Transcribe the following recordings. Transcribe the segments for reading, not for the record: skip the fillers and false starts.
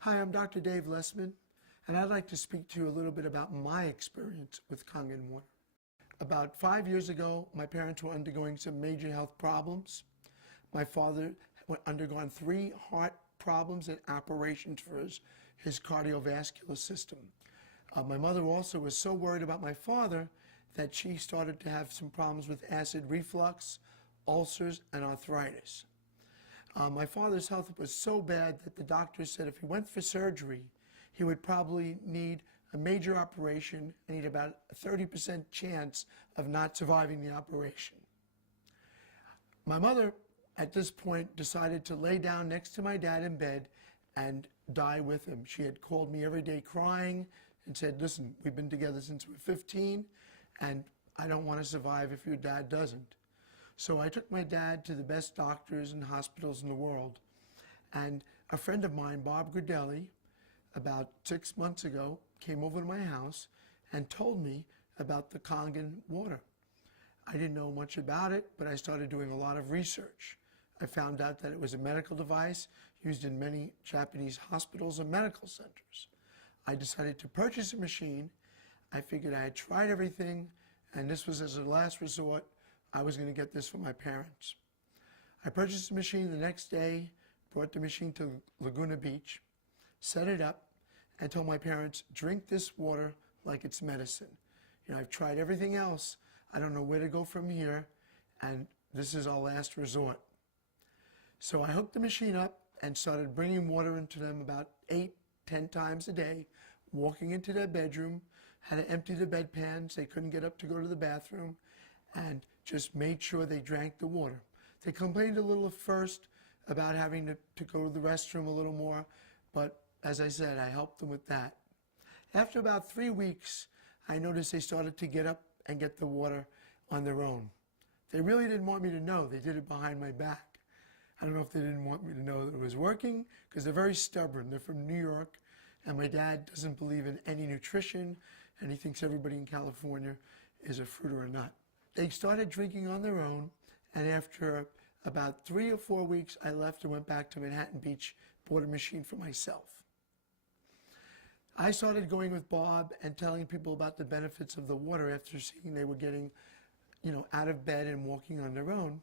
Hi, I'm Dr. Dave Lesman, and I'd like to speak to you a little bit about my experience with Kangen water. About 5 years ago, my parents were undergoing some major health problems. My father had undergone 3 heart problems and operations for his cardiovascular system. My mother also was so worried about my father that she started to have some problems with acid reflux, ulcers, and arthritis. My father's health was so bad that the doctors said if he went for surgery, he would probably need a major operation and need about a 30% chance of not surviving the operation. My mother, at this point, decided to lay down next to my dad in bed and die with him. She had called me every day crying and said, listen, we've been together since we were 15, and I don't want to survive if your dad doesn't. So I took my dad to the best doctors and hospitals in the world. And a friend of mine, Bob Gradelli, about 6 months ago, came over to my house and told me about the Kangen water. I didn't know much about it, but I started doing a lot of research. I found out that it was a medical device used in many Japanese hospitals and medical centers. I decided to purchase a machine. I figured I had tried everything, and this was as a last resort. I was going to get this for my parents. I purchased the machine the next day, brought the machine to Laguna Beach, set it up, and told my parents, drink this water like it's medicine. You know, I've tried everything else. I don't know where to go from here, and this is our last resort. So I hooked the machine up and started bringing water into them about 8-10 times a day, walking into their bedroom, had to empty the bedpans. They couldn't get up to go to the bathroom, and just made sure they drank the water. They complained a little at first about having to go to the restroom a little more, but as I said, I helped them with that. After about 3 weeks, I noticed they started to get up and get the water on their own. They really didn't want me to know. They did it behind my back. I don't know if they didn't want me to know that it was working, because they're very stubborn. They're from New York, and my dad doesn't believe in any nutrition, and he thinks everybody in California is a fruit or a nut. They started drinking on their own, and after about 3 or 4 weeks, I left and went back to Manhattan Beach, bought a machine for myself. I started going with Bob and telling people about the benefits of the water after seeing they were getting, out of bed and walking on their own.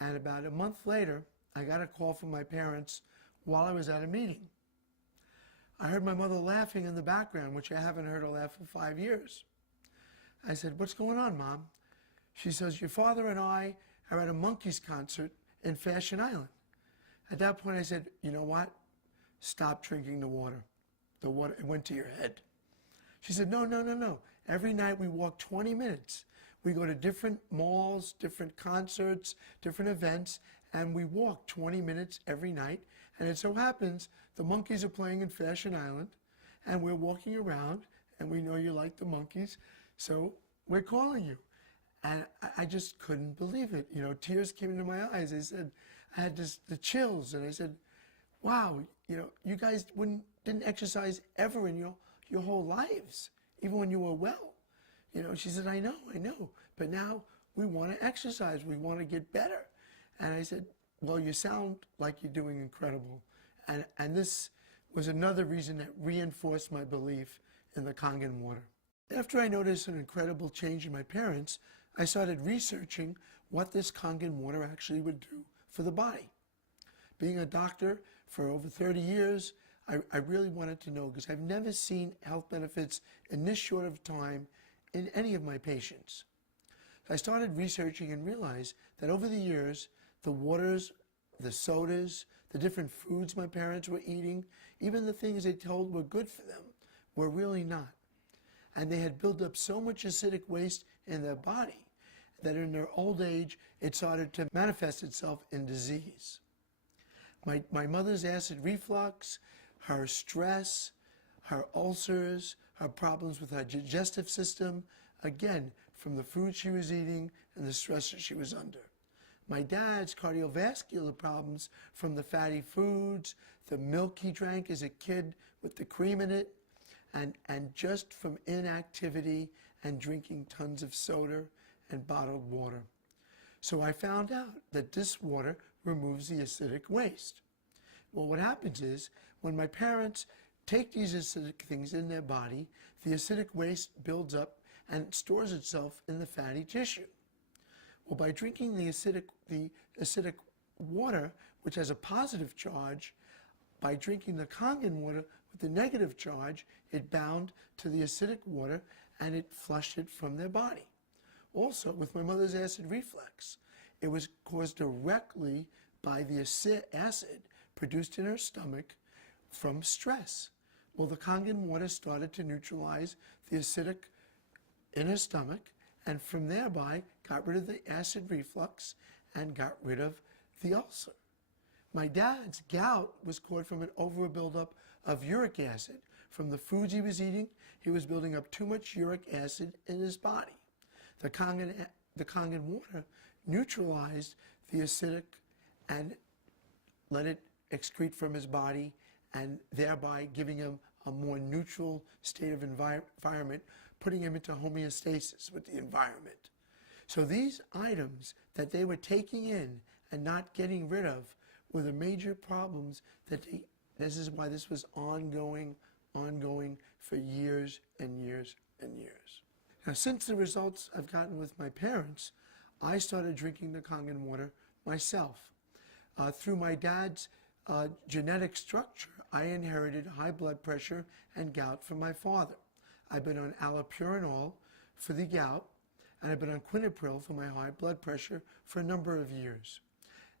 And about a month later, I got a call from my parents while I was at a meeting. I heard my mother laughing in the background, which I haven't heard her laugh for 5 years. I said, "What's going on, Mom?" She says, "Your father and I are at a Monkees concert in Fashion Island." At that point, I said, "You know what? Stop drinking the water. The water, it went to your head." She said, No. Every night we walk 20 minutes. We go to different malls, different concerts, different events, and we walk 20 minutes every night. And it so happens the Monkees are playing in Fashion Island, and we're walking around, and we know you like the Monkees, so we're calling you." And I just couldn't believe it. Tears came into my eyes. I said, I had the chills, and I said, wow, you guys didn't exercise ever in your whole lives, even when you were well. She said, I know, but now we want to exercise. We want to get better. And I said, well, you sound like you're doing incredible. And this was another reason that reinforced my belief in the Kangen water. After I noticed an incredible change in my parents, I started researching what this Kangen water actually would do for the body. Being a doctor for over 30 years, I really wanted to know, because I've never seen health benefits in this short of time in any of my patients. So I started researching and realized that over the years, the waters, the sodas, the different foods my parents were eating, even the things they told were good for them, were really not. And they had built up so much acidic waste in their body that in their old age, it started to manifest itself in disease. My mother's acid reflux, her stress, her ulcers, her problems with her digestive system, again, from the food she was eating and the stress that she was under. My dad's cardiovascular problems from the fatty foods, the milk he drank as a kid with the cream in it, and just from inactivity and drinking tons of soda and bottled water. So I found out that this water removes the acidic waste. Well, what happens is when my parents take these acidic things in their body, the acidic waste builds up and stores itself in the fatty tissue. Well, by drinking the acidic water, which has a positive charge, by drinking the Kangen water with the negative charge, it bound to the acidic water and it flushed it from their body. Also, with my mother's acid reflux, it was caused directly by the acid produced in her stomach from stress. Well, the Kangen water started to neutralize the acidic in her stomach, and from thereby got rid of the acid reflux and got rid of the ulcer. My dad's gout was caused from an over buildup of uric acid. From the foods he was eating, he was building up too much uric acid in his body. The Kangen water neutralized the acidic and let it excrete from his body, and thereby giving him a more neutral state of environment, putting him into homeostasis with the environment. So these items that they were taking in and not getting rid of were the major problems this is why this was ongoing for years and years and years. Now, since the results I've gotten with my parents, I started drinking the Kangen water myself. Through my dad's genetic structure, I inherited high blood pressure and gout from my father. I've been on allopurinol for the gout, and I've been on quinapril for my high blood pressure for a number of years.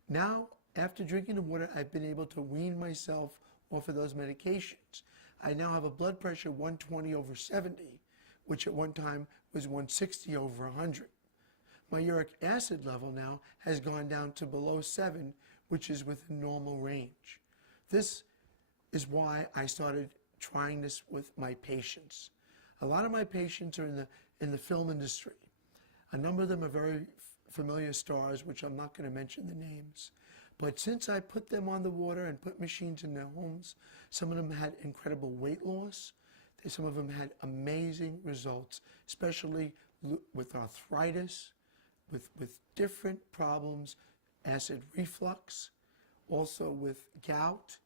Now, after drinking the water, I've been able to wean myself off of those medications. I now have a blood pressure 120/70, which at one time was 160/100. My uric acid level now has gone down to below 7, which is within normal range. This is why I started trying this with my patients. A lot of my patients are in the film industry. A number of them are very familiar stars, which I'm not going to mention the names. But since I put them on the water and put machines in their homes, some of them had incredible weight loss. Some of them had amazing results, especially with arthritis, with different problems, acid reflux, also with gout,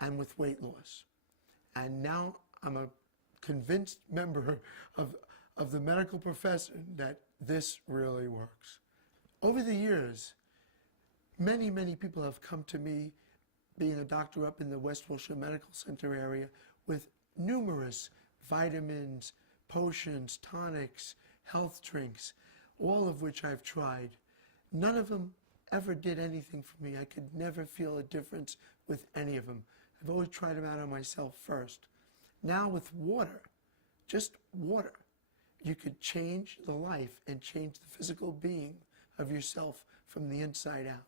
and with weight loss. And now I'm a convinced member of the medical profession that this really works. Over the years, many, many people have come to me, being a doctor up in the West Wilshire Medical Center area, with numerous vitamins, potions, tonics, health drinks, all of which I've tried. None of them ever did anything for me. I could never feel a difference with any of them. I've always tried them out on myself first. Now with water, just water, you could change the life and change the physical being of yourself from the inside out.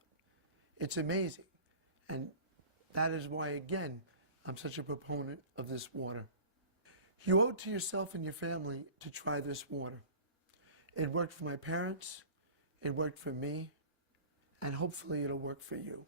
It's amazing. And that is why, again, I'm such a proponent of this water. You owe it to yourself and your family to try this water. It worked for my parents, it worked for me, and hopefully it'll work for you.